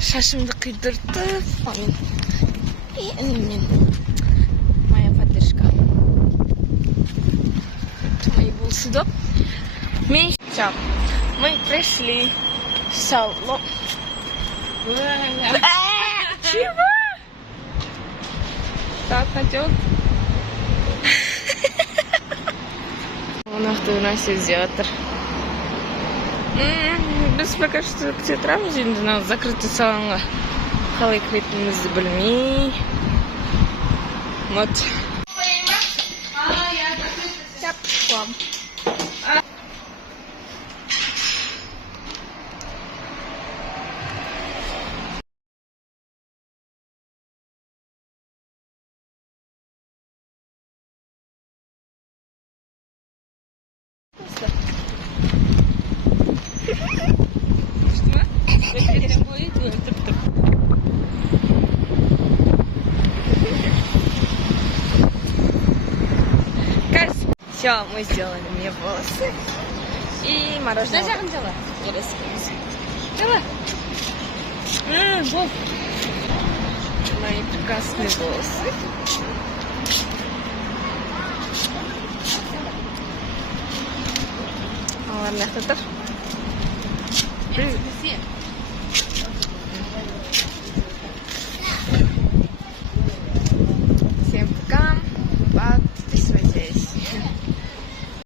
Шашымды қидыртып, мен моя поддержка. Мои волосы, да? Все, мы пришли в салон. Чего? Так хотел. Он у нас идет. Біз пока что күте тұрамыз, енді мынау закрытый салонға қалай кіретінімізді білмей. Вот. Все, мы сделали мне волосы. И мороженое. Мои прекрасные волосы. Ладно, кто-то.